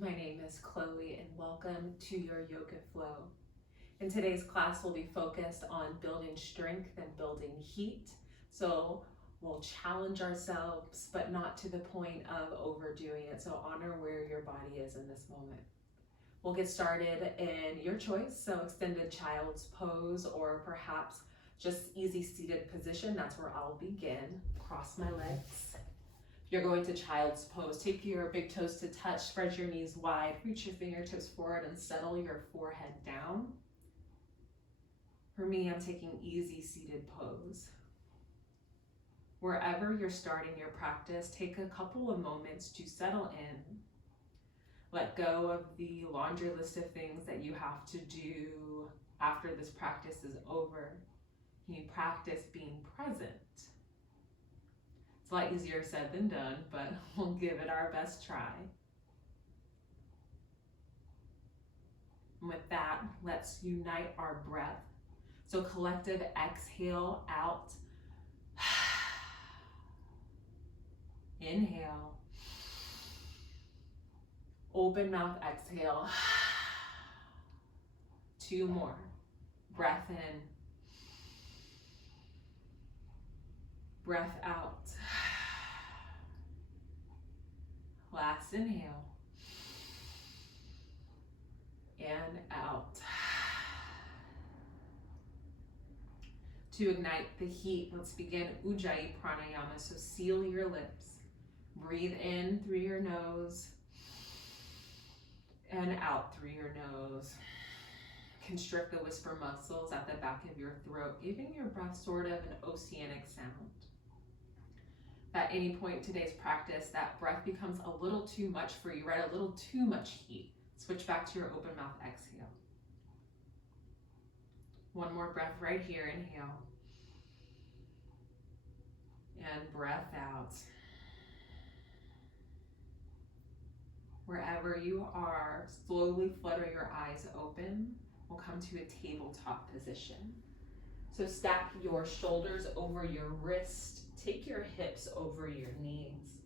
My name is Khloe and welcome to your Yoga Flow. In today's class, we'll be focused on building strength and building heat. So we'll challenge ourselves, but not to the point of overdoing it. So honor where your body is in this moment. We'll get started in your choice. So extended child's pose, or perhaps just easy seated position. That's where I'll begin. Cross my legs. You're going to child's pose. Take your big toes to touch, spread your knees wide, reach your fingertips forward and settle your forehead down. For me, I'm taking easy seated pose. Wherever you're starting your practice, take a couple of moments to settle in. Let go of the laundry list of things that you have to do after this practice is over. Can you practice being present? It's a lot easier said than done, but we'll give it our best try. And with that, let's unite our breath. So collective exhale out. Inhale. Open mouth exhale. 2 more. Breath in. Breath out. Last inhale. And out. To ignite the heat, let's begin Ujjayi Pranayama. So seal your lips. Breathe in through your nose and out through your nose. Constrict the whisper muscles at the back of your throat, giving your breath sort of an oceanic sound. At any point in today's practice, that breath becomes a little too much for you, right? A little too much heat. Switch back to your open mouth exhale. One more breath right here, inhale. And breath out. Wherever you are, slowly flutter your eyes open. We'll come to a tabletop position. So stack your shoulders over your wrist. Take your hips over your knees.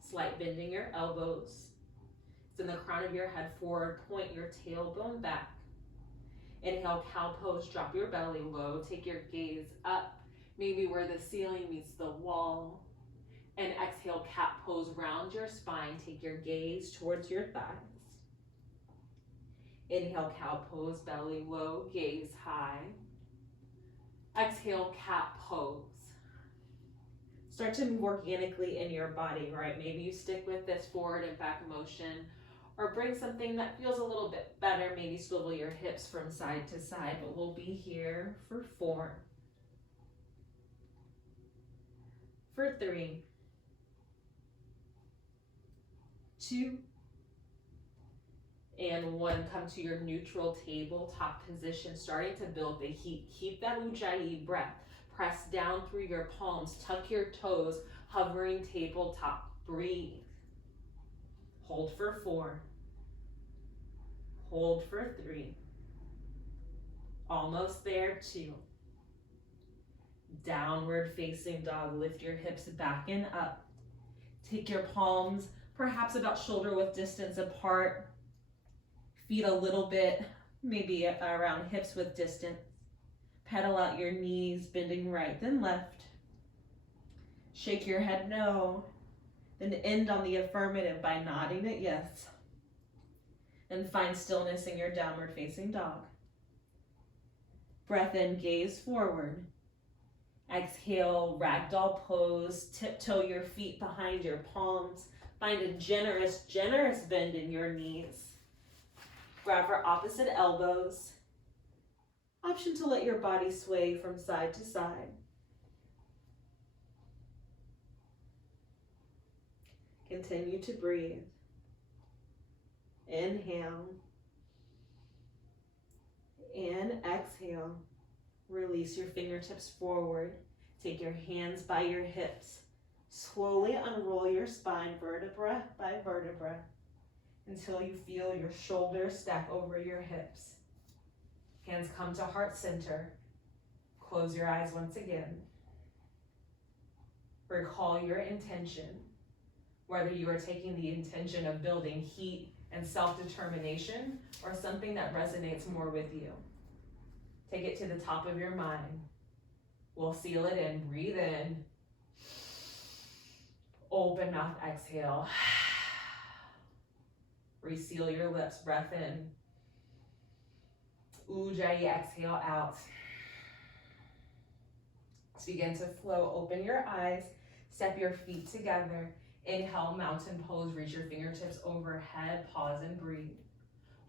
Slight bending your elbows. Send the crown of your head forward, point your tailbone back. Inhale, cow pose, drop your belly low. Take your gaze up, maybe where the ceiling meets the wall. And exhale, cat pose, round your spine. Take your gaze towards your thighs. Inhale, cow pose, belly low, gaze high. Exhale, cat pose. Start to move organically in your body, right? Maybe you stick with this forward and back motion, or bring something that feels a little bit better. Maybe swivel your hips from side to side, but we'll be here for 4, for 3, 2, and 1. Come to your neutral tabletop position, starting to build the heat. Keep that Ujjayi breath. Press down through your palms, tuck your toes, hovering tabletop. Breathe. Hold for 4. Hold for 3. Almost there, 2. Downward facing dog. Lift your hips back and up. Take your palms perhaps about shoulder width distance apart. Feet a little bit, maybe around hips width distance. Pedal out your knees, bending right, then left. Shake your head no. Then end on the affirmative by nodding it yes. And find stillness in your downward facing dog. Breath in, gaze forward. Exhale, ragdoll pose. Tiptoe your feet behind your palms. Find a generous bend in your knees. Grab for opposite elbows. Option to let your body sway from side to side. Continue to breathe. Inhale. And exhale. Release your fingertips forward. Take your hands by your hips. Slowly unroll your spine vertebra by vertebra until you feel your shoulders stack over your hips. Hands come to heart center. Close your eyes once again. Recall your intention. whether you are taking the intention of building heat and self-determination or something that resonates more with you. Take it to the top of your mind. We'll seal it in. Breathe in. Open mouth, exhale. Reseal your lips, breath in. Ujjayi, exhale out. Let's begin to flow. Open your eyes. Step your feet together. Inhale, mountain pose. Reach your fingertips overhead. Pause and breathe.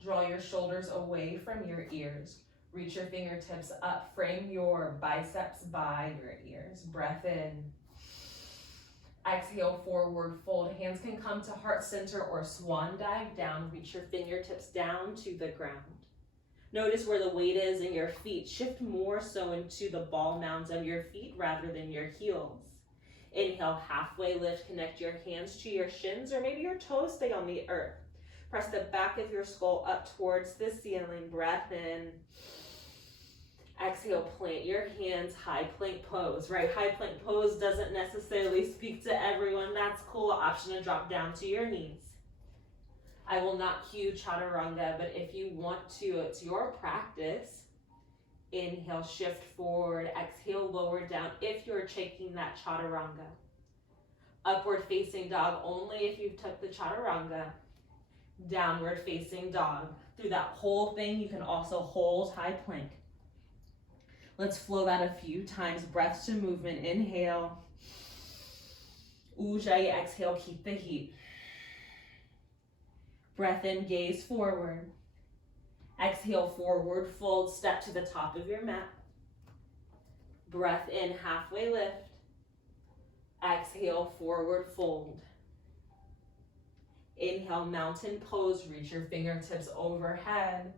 Draw your shoulders away from your ears. Reach your fingertips up. Frame your biceps by your ears. Breath in. Exhale, forward fold. Hands can come to heart center or swan dive down. Reach your fingertips down to the ground. Notice where the weight is in your feet. Shift more so into the ball mounds of your feet rather than your heels. Inhale, halfway lift. Connect your hands to your shins or maybe your toes stay on the earth. Press the back of your skull up towards the ceiling. Breath in. Exhale, plant your hands, high plank pose, right? High plank pose doesn't necessarily speak to everyone. That's cool. Option to drop down to your knees. I will not cue chaturanga, but if you want to, it's your practice. Inhale, shift forward. Exhale, lower down if you're taking that chaturanga. Upward facing dog only if you took the chaturanga. Downward facing dog. Through that whole thing, you can also hold high plank. Let's flow that a few times. Breath to movement. Inhale. Ujjayi, exhale, keep the heat. Breath in, gaze forward. Exhale, forward fold, step to the top of your mat. Breath in, halfway lift. Exhale, forward fold. Inhale, mountain pose, reach your fingertips overhead.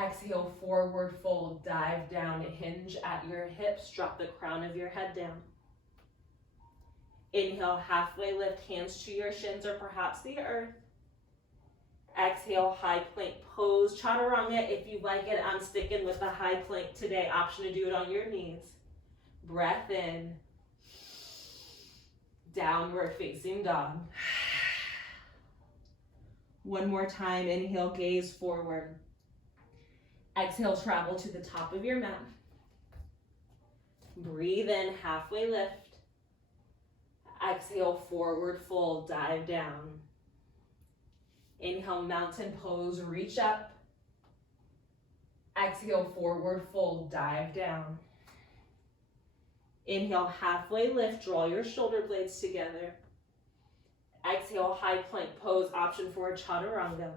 Exhale, forward fold, dive down, hinge at your hips, drop the crown of your head down. Inhale, halfway lift, hands to your shins or perhaps the earth. Exhale, high plank pose. Chaturanga, if you like it, I'm sticking with the high plank today. Option to do it on your knees. Breath in. Downward facing dog. One more time, inhale, gaze forward. Exhale, travel to the top of your mat. Breathe in, halfway lift. Exhale, forward fold, dive down. Inhale, mountain pose, reach up. Exhale, forward fold, dive down. Inhale, halfway lift, draw your shoulder blades together. Exhale, high plank pose, option for a chaturanga.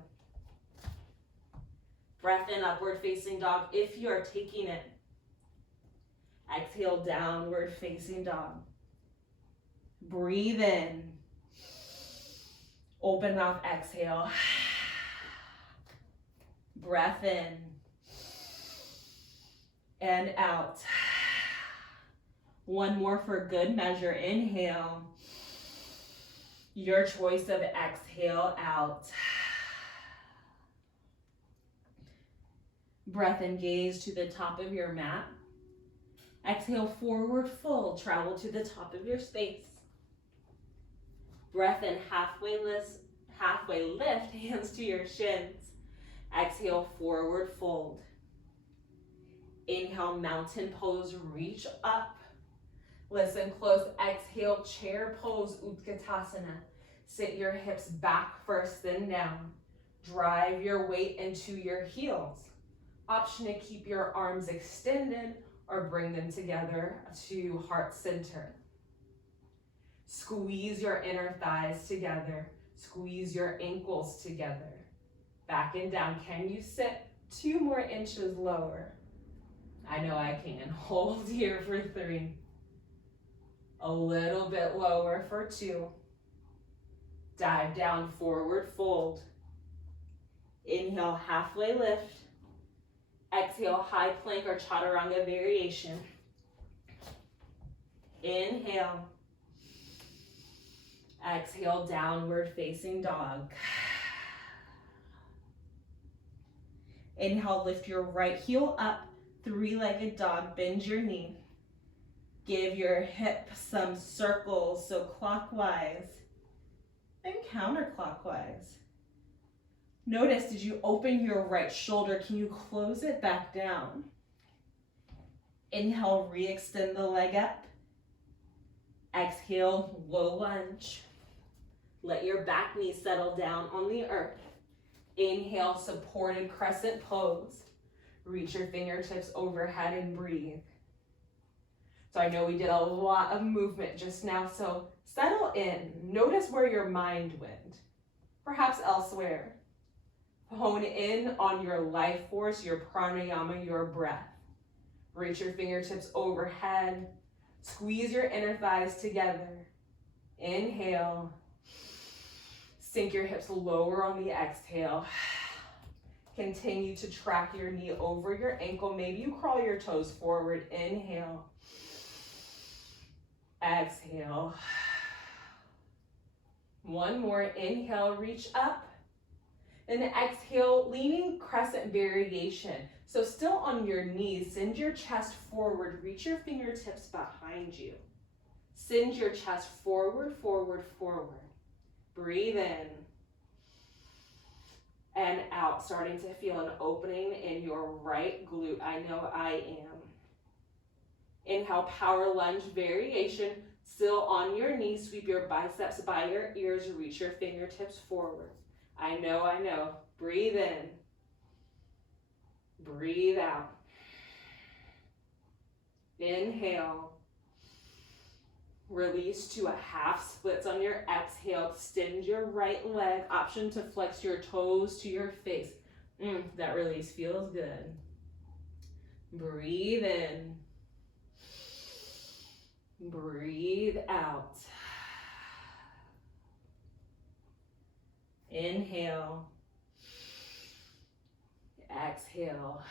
Breath in, upward facing dog if you are taking it. Exhale, downward facing dog. Breathe in. Open mouth, exhale. Breath in. And out. One more for good measure. Inhale. Your choice of exhale out. Breath in, gaze to the top of your mat. Exhale, forward fold, travel to the top of your space. Breath in, halfway lift, hands to your shins. Exhale, forward fold. Inhale, mountain pose, reach up. Listen close, exhale, chair pose, Utkatasana. Sit your hips back first, then down. Drive your weight into your heels. Option to keep your arms extended or bring them together to heart center. Squeeze your inner thighs together. Squeeze your ankles together. Back and down. Can you sit 2 more inches lower? I know I can. Hold here for 3. A little bit lower for 2. Dive down, forward fold. Inhale, halfway lift. Exhale, high plank or chaturanga variation. Inhale. Exhale, downward facing dog. Inhale, lift your right heel up, 3-legged dog, bend your knee. Give your hip some circles, so clockwise. and counterclockwise. Notice, did you open your right shoulder? Can you close it back down? Inhale, re-extend the leg up. Exhale, low lunge. Let your back knee settle down on the earth. Inhale, supported crescent pose. Reach your fingertips overhead and breathe. So I know we did a lot of movement just now, so settle in. Notice where your mind went, perhaps elsewhere. Hone in on your life force, your pranayama, your breath. Reach your fingertips overhead. Squeeze your inner thighs together. Inhale. Sink your hips lower on the exhale. Continue to track your knee over your ankle. Maybe you crawl your toes forward. Inhale. Exhale. One more. Inhale, reach up. And exhale, leaning crescent variation. So still on your knees, send your chest forward. Reach your fingertips behind you. Send your chest forward, forward, forward. Breathe in and out, starting to feel an opening in your right glute. I know I am. Inhale, power lunge variation. Still on your knees, sweep your biceps by your ears, reach your fingertips forward. I know, I know. Breathe in. Breathe out. Inhale. Release to a half splits on your exhale. Extend your right leg. Option to flex your toes to your face. That release feels good. Breathe in. Breathe out. Inhale. Exhale.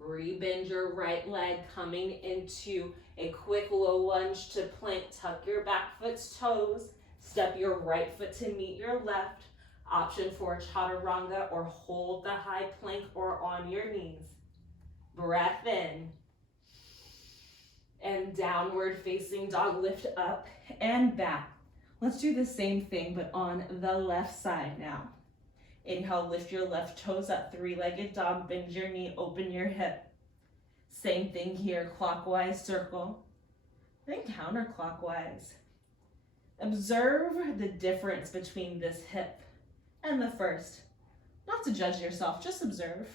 Rebend your right leg, coming into a quick low lunge to plank. Tuck your back foot's toes. Step your right foot to meet your left. Option for chaturanga or hold the high plank or on your knees. Breath in. And downward facing dog, lift up and back. Let's do the same thing, but on the left side now. Inhale, lift your left toes up, three-legged dog, bend your knee, open your hip. Same thing here, clockwise circle, then counterclockwise. Observe the difference between this hip and the first. Not to judge yourself, just observe.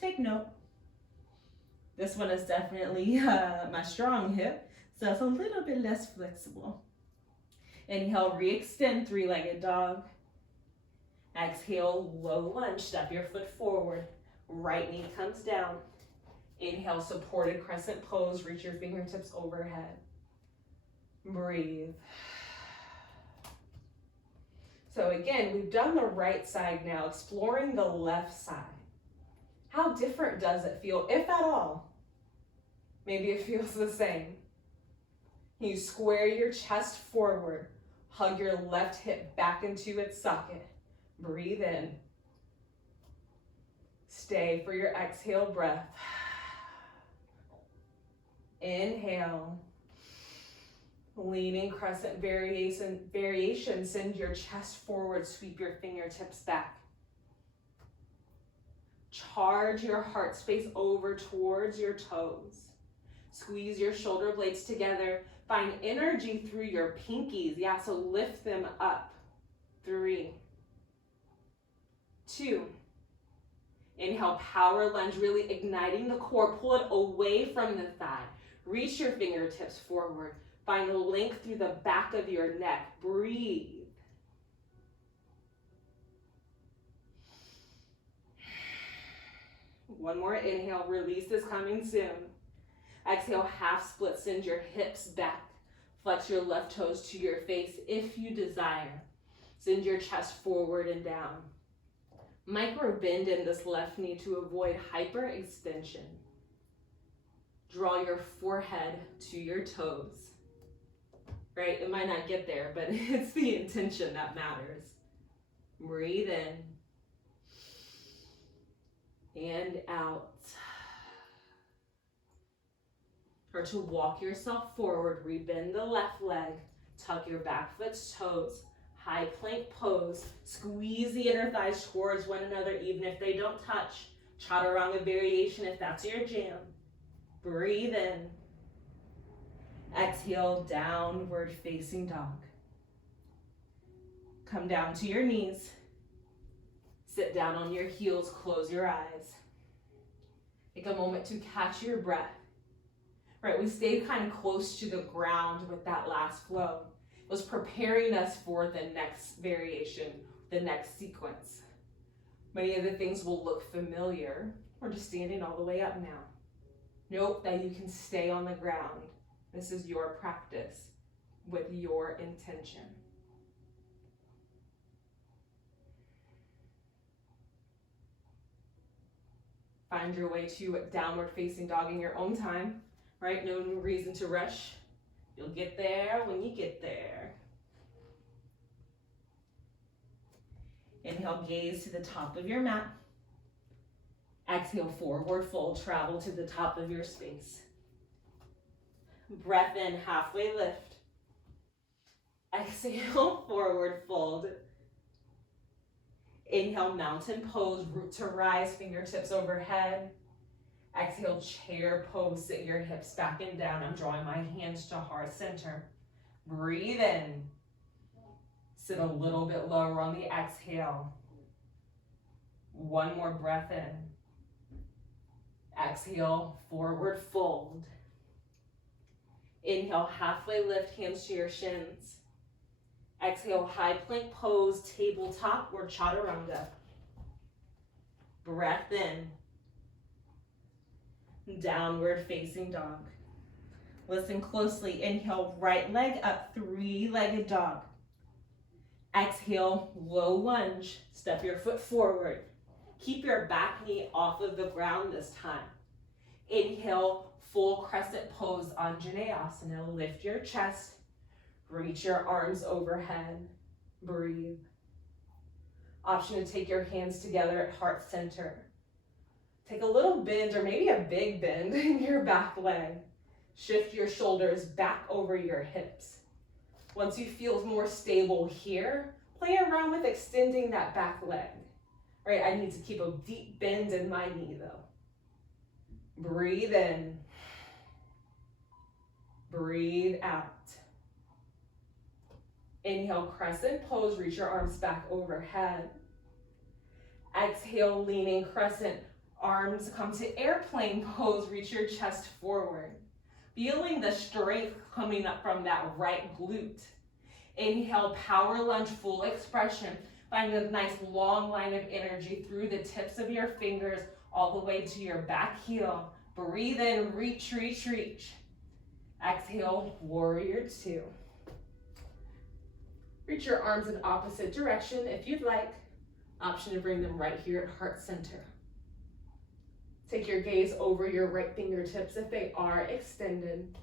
Take note. This one is definitely my strong hip, so it's a little bit less flexible. Inhale, re-extend, three-legged dog. Exhale, low lunge, step your foot forward. Right knee comes down. Inhale, supported crescent pose, reach your fingertips overhead. Breathe. So again, we've done the right side now, exploring the left side. How different does it feel, if at all? Maybe it feels the same. You square your chest forward, hug your left hip back into its socket. Breathe in. Stay for your exhale breath. Inhale. Leaning crescent variation. Send your chest forward, sweep your fingertips back. Charge your heart space over towards your toes. Squeeze your shoulder blades together. Find energy through your pinkies. Yeah, so lift them up. 3, 2. Inhale, power lunge, really igniting the core. Pull it away from the thigh. Reach your fingertips forward. Find length through the back of your neck. Breathe. One more inhale, release is coming soon. Exhale, half split, send your hips back. Flex your left toes to your face if you desire. Send your chest forward and down. Micro bend in this left knee to avoid hyperextension. Draw your forehead to your toes. Right, it might not get there, but it's the intention that matters. Breathe in. And out. Or to walk yourself forward, rebend the left leg, Tuck your back foot's toes. High plank pose. Squeeze the inner thighs towards one another even if they don't touch. Chaturanga variation if that's your jam. Breathe in. Exhale, downward facing dog. Come down to your knees. Sit down on your heels, close your eyes. Take a moment to catch your breath. Right, we stayed kind of close to the ground with that last flow. It was preparing us for the next variation, the next sequence. Many of the things will look familiar. We're just standing all the way up now. Note that you can stay on the ground. This is your practice with your intention. Find your way to downward facing dog in your own time, right? No reason to rush. You'll get there when you get there. Inhale, gaze to the top of your mat. Exhale, forward fold, travel to the top of your space. Breath in, halfway lift. Exhale, forward fold. Inhale, mountain pose, root to rise, fingertips overhead. Exhale, chair pose, sit your hips back and down. I'm drawing my hands to heart center. Breathe in. Sit a little bit lower on the exhale. One more breath in. Exhale, forward fold. Inhale, halfway lift, hands to your shins. Exhale, high plank pose, tabletop or chaturanga. Breath in. Downward facing dog. Listen closely. Inhale, right leg up, three-legged dog. Exhale, low lunge. Step your foot forward. Keep your back knee off of the ground this time. Inhale, full crescent pose, Anjaneyasana. Lift your chest. Reach your arms overhead. Breathe. Option to take your hands together at heart center. Take a little bend or maybe a big bend in your back leg. Shift your shoulders back over your hips. Once you feel more stable here, play around with extending that back leg. All right, I need to keep a deep bend in my knee though. Breathe in. Breathe out. Inhale, crescent pose, reach your arms back overhead. Exhale, leaning crescent, arms come to airplane pose, reach your chest forward. Feeling the strength coming up from that right glute. Inhale, power lunge, full expression. Find a nice long line of energy through the tips of your fingers all the way to your back heel. Breathe in, reach, reach, reach. Exhale, warrior two. Reach your arms in opposite direction if you'd like. Option to bring them right here at heart center. Take your gaze over your right fingertips if they are extended.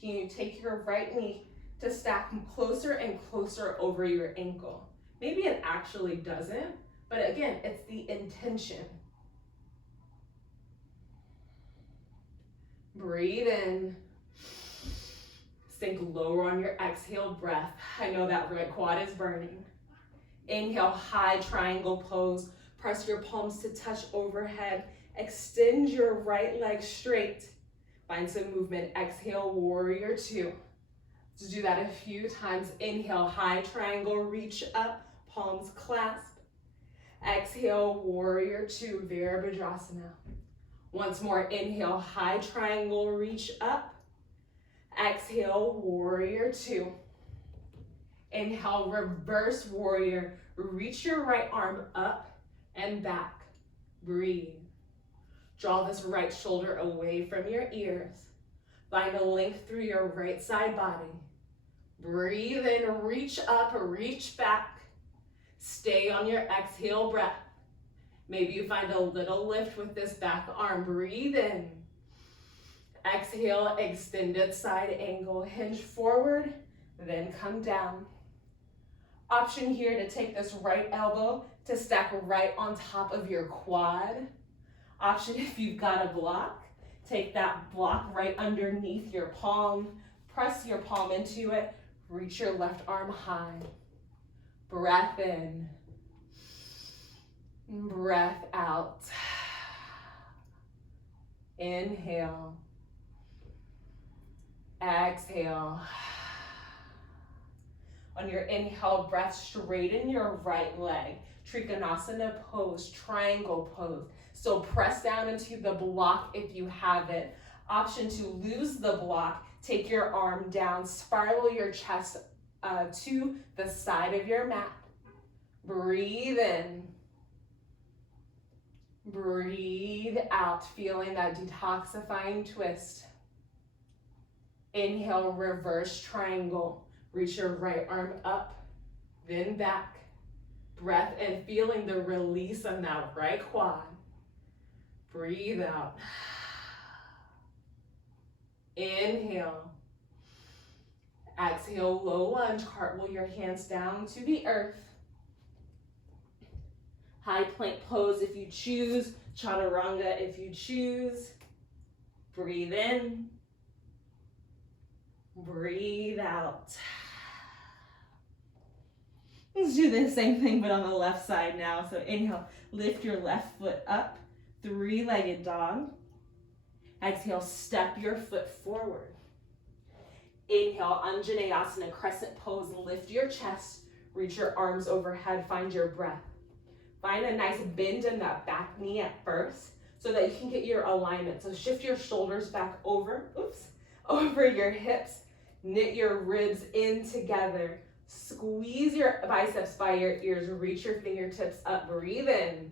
Can you take your right knee to stack closer and closer over your ankle? Maybe it actually doesn't, but again, it's the intention. Breathe in. Sink lower on your exhale breath. I know that right quad is burning. Inhale, high triangle pose. Press your palms to touch overhead. Extend your right leg straight. Find some movement. Exhale, warrior two. Let's do that a few times. Inhale, high triangle, reach up, palms clasp. Exhale, warrior two, Virabhadrasana. Once more, inhale, high triangle, reach up. Exhale, warrior two. Inhale, reverse warrior. Reach your right arm up and back. Breathe. Draw this right shoulder away from your ears. Find a length through your right side body. Breathe in, reach up, reach back. Stay on your exhale breath. Maybe you find a little lift with this back arm. Breathe in. Exhale, extended side angle. Hinge forward, then come down. Option here to take this right elbow to stack right on top of your quad. Option if you've got a block, take that block right underneath your palm. Press your palm into it. Reach your left arm high. Breath in. Breath out. Inhale. Exhale. On your inhale breath, straighten your right leg. Trikonasana pose, triangle pose. So press down into the block if you have it. Option to lose the block, take your arm down, spiral your chest to the side of your mat. Breathe in. Breathe out, feeling that detoxifying twist. Inhale, reverse triangle. Reach your right arm up, then back. Breath in, feeling the release on that right quad. Breathe out. Inhale. Exhale, low lunge, cartwheel your hands down to the earth. High plank pose if you choose, chaturanga if you choose. Breathe in. Breathe out. Let's do the same thing but on the left side now. So inhale, lift your left foot up, three-legged dog. Exhale, step your foot forward. Inhale, Anjaneyasana, crescent pose, lift your chest, reach your arms overhead, find your breath. Find a nice bend in that back knee at first so that you can get your alignment. So shift your shoulders back over your hips, knit your ribs in together. Squeeze your biceps by your ears, reach your fingertips up, breathe in.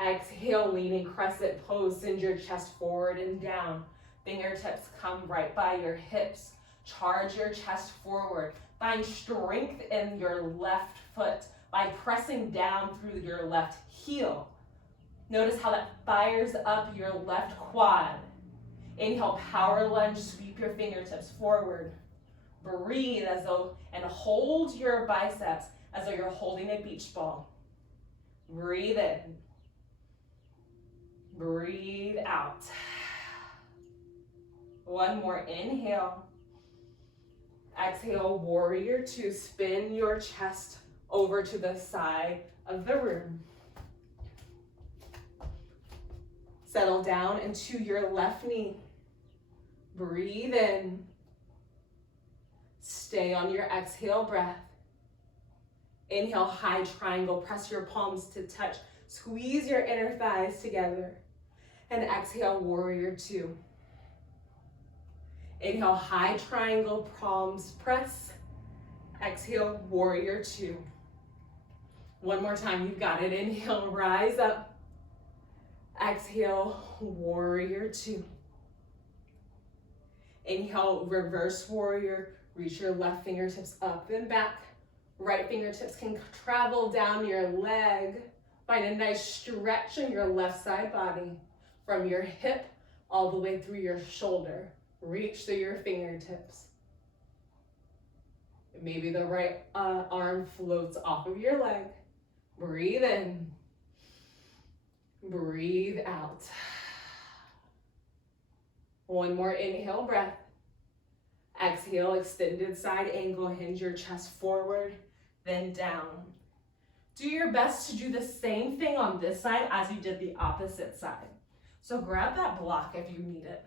Exhale, leaning crescent pose, send your chest forward and down. Fingertips come right by your hips. Charge your chest forward. Find strength in your left foot by pressing down through your left heel. Notice how that fires up your left quad. Inhale, power lunge, sweep your fingertips forward. Breathe as though, and hold your biceps as though you're holding a beach ball. Breathe in. Breathe out. One more, inhale. Exhale, warrior two, spin your chest over to the side of the room. Settle down into your left knee. Breathe in. Stay on your exhale breath. Inhale, high triangle, press your palms to touch. Squeeze your inner thighs together. And exhale, warrior two. Inhale, high triangle, palms press. Exhale, warrior two. One more time, you've got it. Inhale, rise up. Exhale, warrior two. Inhale, reverse warrior. Reach your left fingertips up and back. Right fingertips can travel down your leg. Find a nice stretch in your left side body. From your hip all the way through your shoulder. Reach through your fingertips. Maybe the right arm floats off of your leg. Breathe in. Breathe out. One more inhale breath. Exhale, extended side angle, hinge your chest forward, then down. Do your best to do the same thing on this side as you did the opposite side. So grab that block if you need it.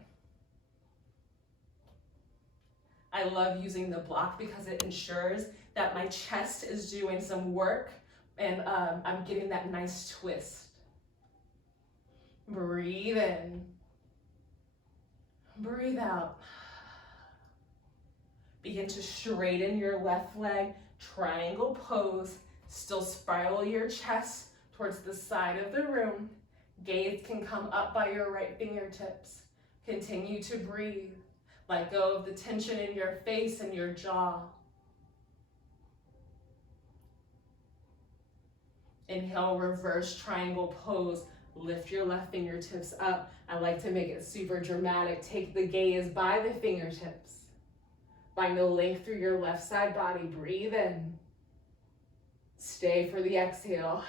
I love using the block because it ensures that my chest is doing some work and I'm getting that nice twist. Breathe in. Breathe out. Begin to straighten your left leg, triangle pose. Still spiral your chest towards the side of the room. Gaze can come up by your right fingertips. Continue to breathe. Let go of the tension in your face and your jaw. Inhale, reverse triangle pose. Lift your left fingertips up. I like to make it super dramatic. Take the gaze by the fingertips. Find the length through your left side body. Breathe in. Stay for the exhale.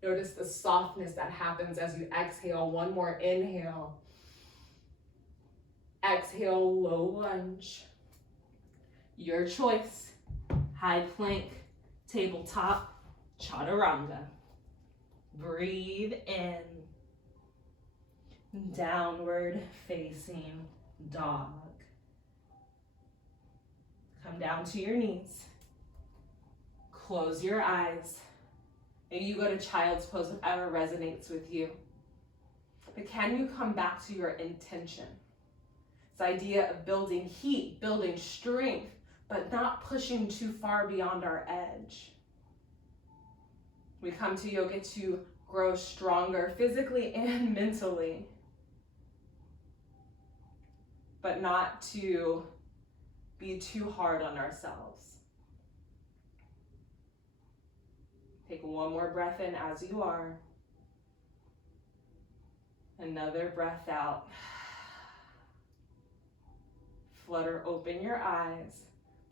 Notice the softness that happens as you exhale. One more inhale. Exhale, low lunge. Your choice. High plank, tabletop, chaturanga. Breathe in. Downward facing dog. Come down to your knees. Close your eyes. Maybe you go to child's pose, whatever resonates with you. But can you come back to your intention? This idea of building heat, building strength, but not pushing too far beyond our edge. We come to yoga to grow stronger physically and mentally, but not to be too hard on ourselves. Take one more breath in as you are. Another breath out. Flutter open your eyes.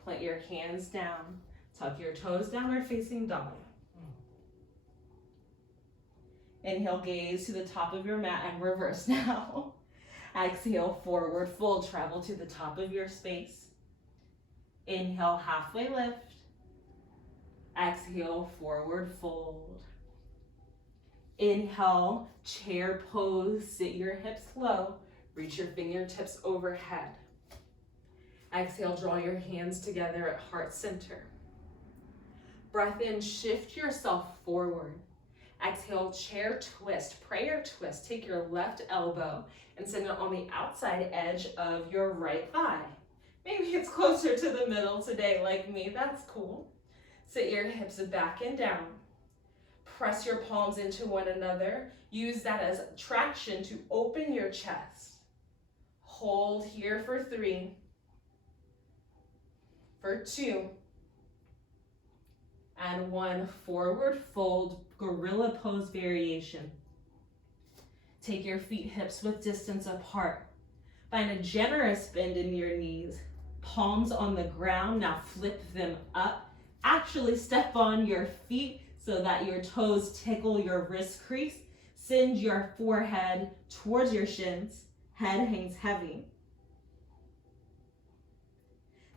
Plant your hands down. Tuck your toes downward facing dog. Inhale, gaze to the top of your mat and reverse now. Exhale, forward fold. Travel to the top of your space. Inhale, halfway lift. Exhale, forward fold. Inhale, chair pose. Sit your hips low. Reach your fingertips overhead. Exhale, draw your hands together at heart center. Breath in, shift yourself forward. Exhale, chair twist, prayer twist. Take your left elbow and send it on the outside edge of your right thigh. Maybe it's closer to the middle today like me, that's cool. Sit your hips back and down. Press your palms into one another. Use that as traction to open your chest. Hold here for 3, for 2, and 1. Forward fold, gorilla pose variation. Take your feet hips width distance apart. Find a generous bend in your knees. Palms on the ground, now flip them up. Actually step on your feet so that your toes tickle your wrist crease. Send your forehead towards your shins. Head hangs heavy.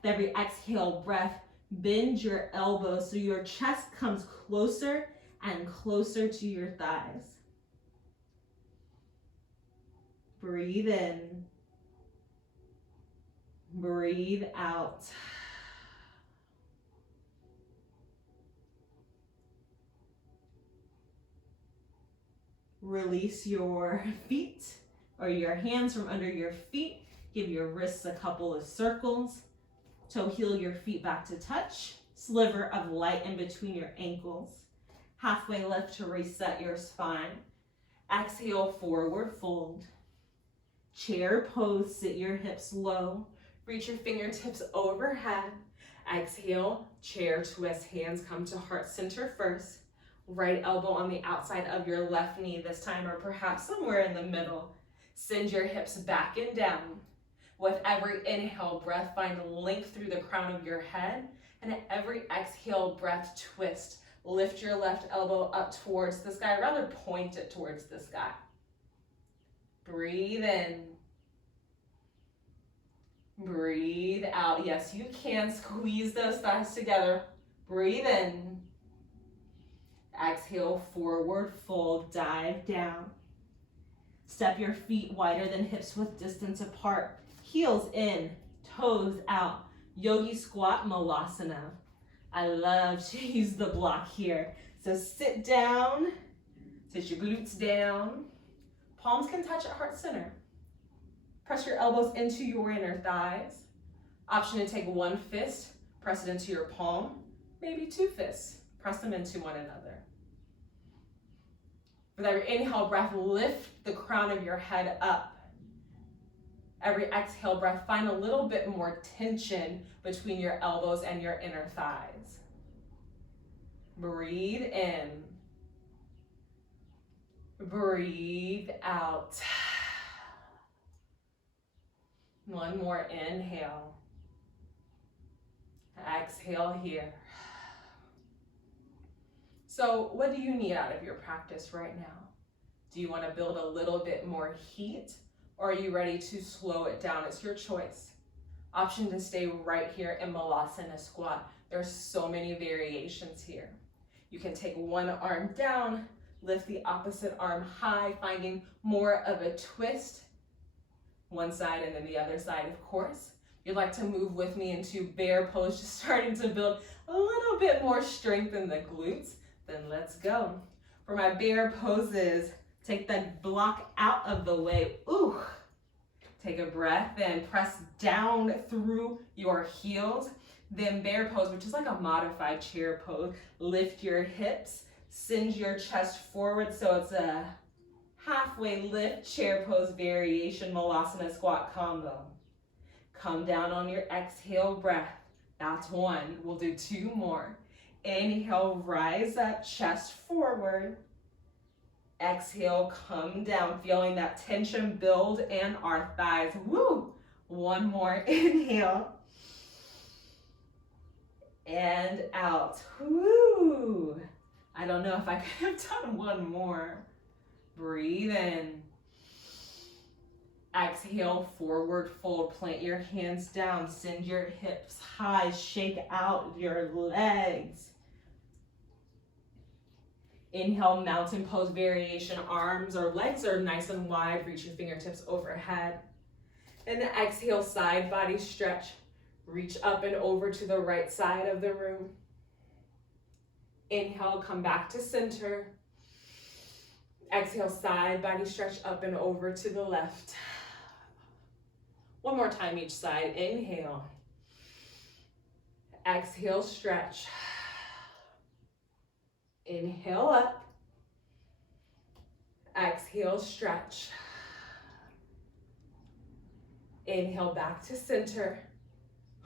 With every exhale breath, bend your elbows so your chest comes closer and closer to your thighs. Breathe in. Breathe out. Release your feet or your hands from under your feet. Give your wrists a couple of circles. Toe heel your feet back to touch. Sliver of light in between your ankles. Halfway lift to reset your spine. Exhale, forward fold. Chair pose, sit your hips low. Reach your fingertips overhead. Exhale, chair twist, hands come to heart center first. Right elbow on the outside of your left knee this time, or perhaps somewhere in the middle. Send your hips back and down. With every inhale breath, find length through the crown of your head. And at every exhale breath, twist. Lift your left elbow up towards the sky, rather point it towards the sky. Breathe in. Breathe out. Yes, you can squeeze those thighs together. Breathe in. Exhale, forward fold, dive down. Step your feet wider than hips width distance apart. Heels in, toes out. Yogi squat, Malasana. I love to use the block here. So sit down, sit your glutes down. Palms can touch at heart center. Press your elbows into your inner thighs. Option to take one fist, press it into your palm. Maybe 2 fists, press them into one another. With every inhale breath, lift the crown of your head up. Every exhale breath, find a little bit more tension between your elbows and your inner thighs. Breathe in. Breathe out. One more inhale. Exhale here. So what do you need out of your practice right now? Do you want to build a little bit more heat, Or are you ready to slow it down? It's your choice. Option to stay right here in Malasana squat. There's so many variations here. You can take one arm down, lift the opposite arm high, finding more of a twist. One side and then the other side, of course. You'd like to move with me into bear pose, just starting to build a little bit more strength in the glutes. Then let's go. For my bear poses, take that block out of the way. Ooh. Take a breath and press down through your heels. Then bear pose, which is like a modified chair pose. Lift your hips, send your chest forward so it's a halfway lift chair pose variation Malasana squat combo. Come down on your exhale breath. That's one. We'll do two more. Inhale, rise up, chest forward. Exhale, come down, feeling that tension build in our thighs. Woo! One more. Inhale. And out. Woo! I don't know if I could have done one more. Breathe in. Exhale, forward fold. Plant your hands down. Send your hips high. Shake out your legs. Inhale, mountain pose variation. Arms or legs are nice and wide. Reach your fingertips overhead. And exhale, side body stretch. Reach up and over to the right side of the room. Inhale, come back to center. Exhale, side body stretch up and over to the left. One more time each side. Inhale. Exhale, stretch. Inhale up. Exhale, stretch. Inhale, back to center.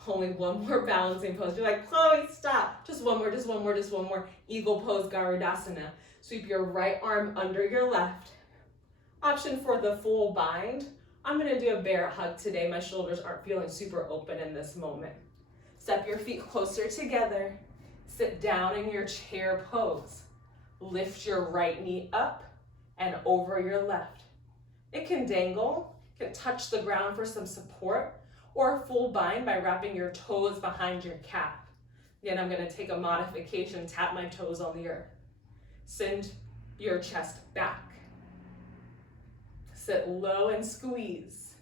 Only one more balancing pose. You're like, Khloe, stop. Just one more, just one more, just one more. Eagle pose, Garudasana. Sweep your right arm under your left. Option for the full bind. I'm gonna do a bear hug today. My shoulders aren't feeling super open in this moment. Step your feet closer together. Sit down in your chair pose. Lift your right knee up and over your left. It can dangle, can touch the ground for some support, or a full bind by wrapping your toes behind your calf. Again, I'm gonna take a modification, tap my toes on the earth. Send your chest back. Sit low and squeeze.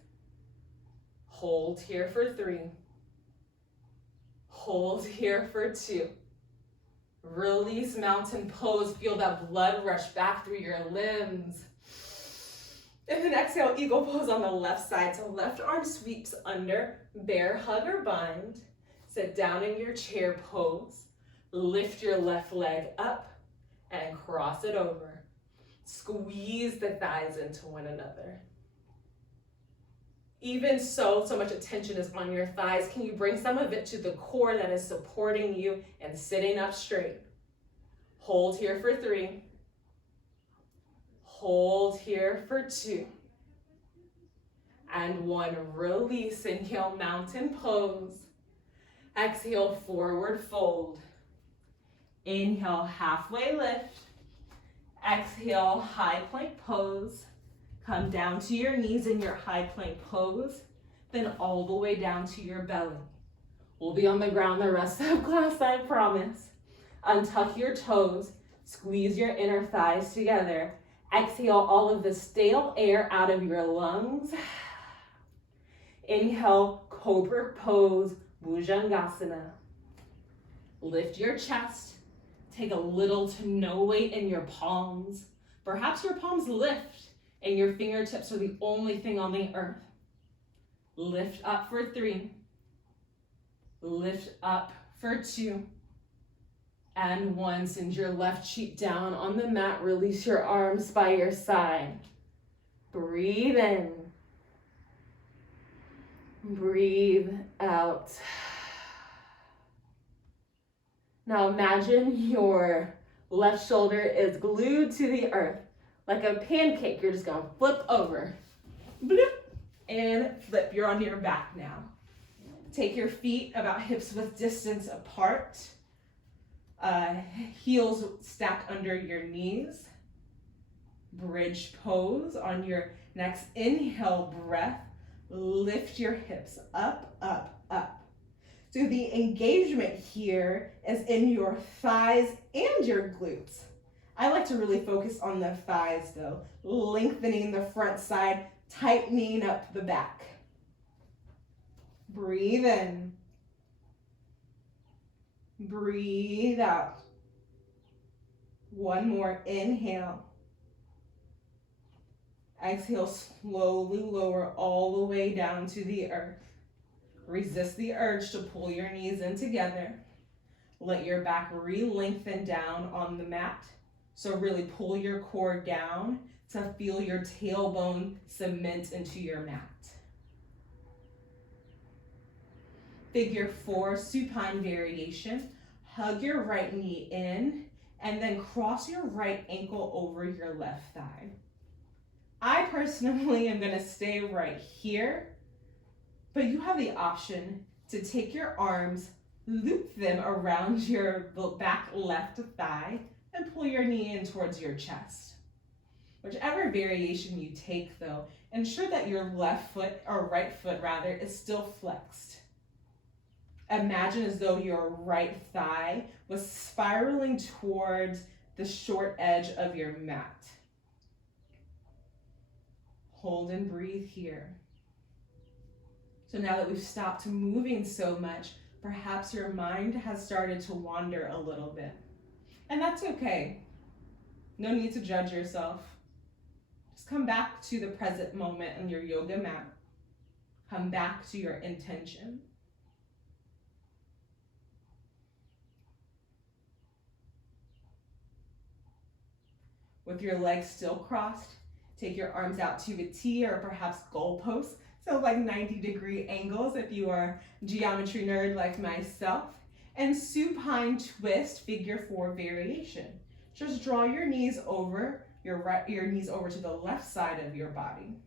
Hold here for 3. Hold here for 2. Release mountain pose. Feel that blood rush back through your limbs. And then exhale, eagle pose on the left side. So left arm sweeps under, bear hug or bind. Sit down in your chair pose. Lift your left leg up and cross it over. Squeeze the thighs into one another. Even so much attention is on your thighs. Can you bring some of it to the core that is supporting you and sitting up straight? Hold here for 3. Hold here for 2. And 1, release. Inhale, mountain pose. Exhale, forward fold. Inhale, halfway lift. Exhale, high plank pose. Come down to your knees in your high plank pose, then all the way down to your belly. We'll be on the ground the rest of class, I promise. Untuck your toes, squeeze your inner thighs together. Exhale all of the stale air out of your lungs. Inhale, cobra pose, Bhujangasana. Lift your chest. Take a little to no weight in your palms. Perhaps your palms lift and your fingertips are the only thing on the earth. Lift up for 3. Lift up for 2. And 1. Send your left cheek down on the mat. Release your arms by your side. Breathe in. Breathe out. Now imagine your left shoulder is glued to the earth. Like a pancake, you're just gonna flip over. Bloop, and flip. You're on your back now. Take your feet about hips width distance apart. Heels stacked under your knees. Bridge pose on your Next, inhale, breath. Lift your hips up, up, up. So the engagement here is in your thighs and your glutes. I like to really focus on the thighs though, lengthening the front side, tightening up the back. Breathe in. Breathe out. One more, inhale. Exhale, slowly lower all the way down to the earth. Resist the urge to pull your knees in together. Let your back re-lengthen down on the mat. So really pull your core down to feel your tailbone cement into your mat. Figure 4, supine variation. Hug your right knee in and then cross your right ankle over your left thigh. I personally am gonna stay right here, but you have the option to take your arms, loop them around your back left thigh, and pull your knee in towards your chest. Whichever variation you take though, ensure that your left foot, or right foot rather, is still flexed. Imagine as though your right thigh was spiraling towards the short edge of your mat. Hold and breathe here. So now that we've stopped moving so much, perhaps your mind has started to wander a little bit. And that's okay. No need to judge yourself. Just come back to the present moment on your yoga mat. Come back to your intention. With your legs still crossed, take your arms out to a T or perhaps goalposts. So like 90-degree angles if you are a geometry nerd like myself. And supine twist, figure 4 variation. Just draw your knees over, your knees over to the left side of your body.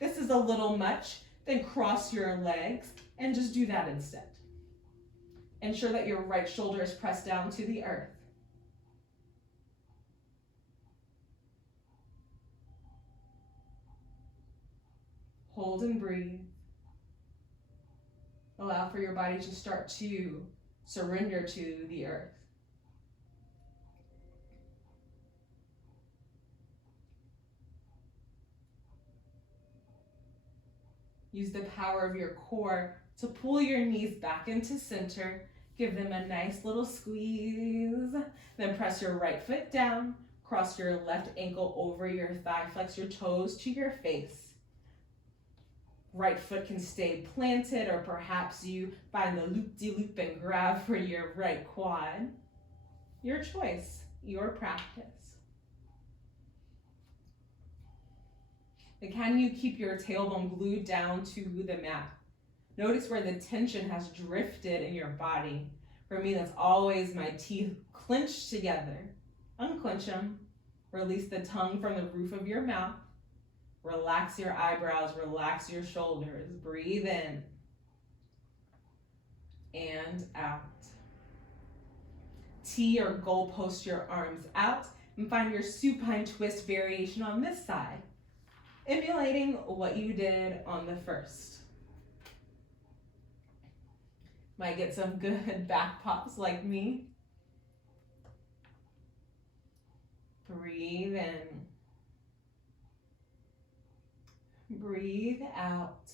This is a little much, then cross your legs and just do that instead. Ensure that your right shoulder is pressed down to the earth. Hold and breathe. Allow for your body to start to surrender to the earth. Use the power of your core to pull your knees back into center. Give them a nice little squeeze. Then press your right foot down. Cross your left ankle over your thigh. Flex your toes to your face. Right foot can stay planted, or perhaps you find the loop-de-loop and grab for your right quad. Your choice, your practice. And can you keep your tailbone glued down to the mat? Notice where the tension has drifted in your body. For me, that's always my teeth clenched together. Unclench them. Release the tongue from the roof of your mouth. Relax your eyebrows, relax your shoulders. Breathe in and out. T or goalpost your arms out and find your supine twist variation on this side, emulating what you did on the first. Might get some good back pops like me. Breathe in. Breathe out.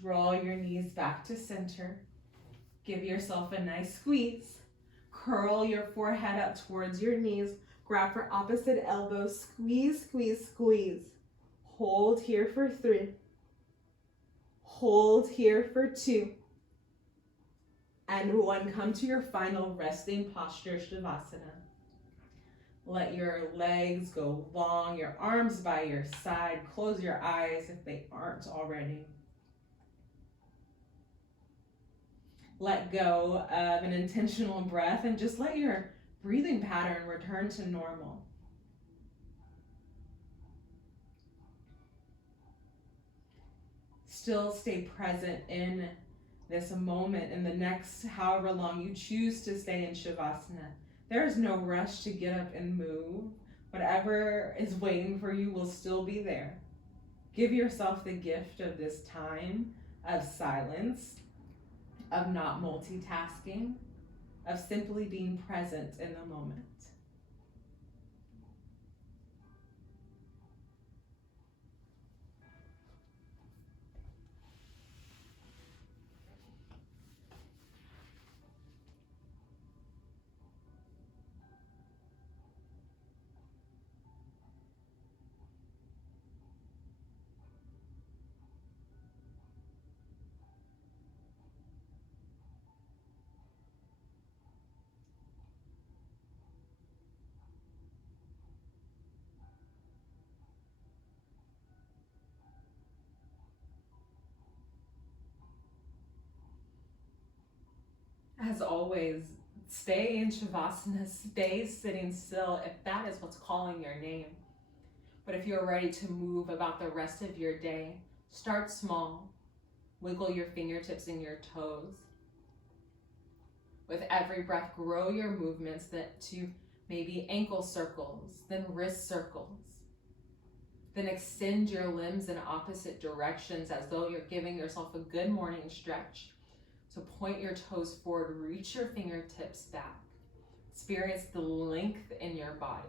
Draw your knees back to center. Give yourself a nice squeeze. Curl your forehead up towards your knees. Grab for opposite elbow. Squeeze, squeeze, squeeze. Hold here for 3. Hold here for 2. And 1. Come to your final resting posture, Shavasana. Let your legs go long, your arms by your side. Close your eyes if they aren't already. Let go of an intentional breath and just let your breathing pattern return to normal. Still stay present in this moment, in the next however long you choose to stay in Shavasana. There is no rush to get up and move. Whatever is waiting for you will still be there. Give yourself the gift of this time of silence, of not multitasking, of simply being present in the moment. As always, stay in Shavasana, stay sitting still if that is what's calling your name. But if you're ready to move about the rest of your day, start small. Wiggle your fingertips and your toes. With every breath, grow your movements to maybe ankle circles, then wrist circles. Then extend your limbs in opposite directions as though you're giving yourself a good morning stretch. So point your toes forward, reach your fingertips back. Experience the length in your body.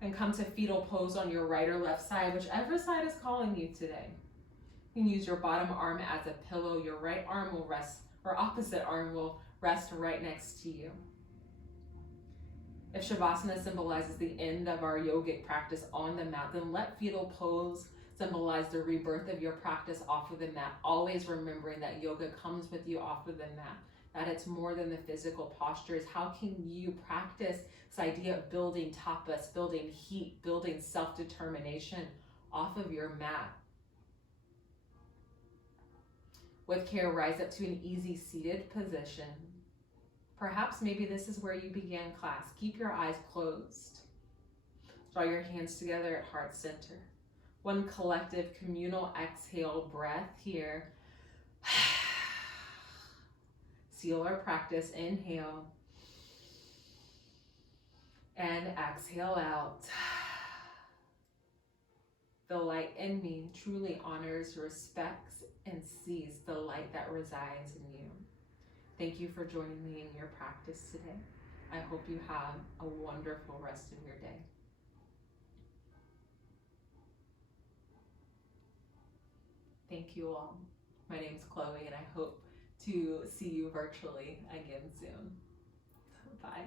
And come to fetal pose on your right or left side, whichever side is calling you today. You can use your bottom arm as a pillow. Your right arm will rest, or opposite arm will rest right next to you. If Shavasana symbolizes the end of our yogic practice on the mat, then let fetal pose symbolize the rebirth of your practice off of the mat, always remembering that yoga comes with you off of the mat, that it's more than the physical postures. How can you practice this idea of building tapas, building heat, building self-determination off of your mat? With care, rise up to an easy seated position. Perhaps maybe this is where you began class. Keep your eyes closed. Draw your hands together at heart center. One collective communal exhale breath here. Seal our practice. Inhale and exhale out. The light in me truly honors, respects, and sees the light that resides in you. Thank you for joining me in your practice today. I hope you have a wonderful rest of your day. Thank you all. My name is Khloe, and I hope to see you virtually again soon. Bye.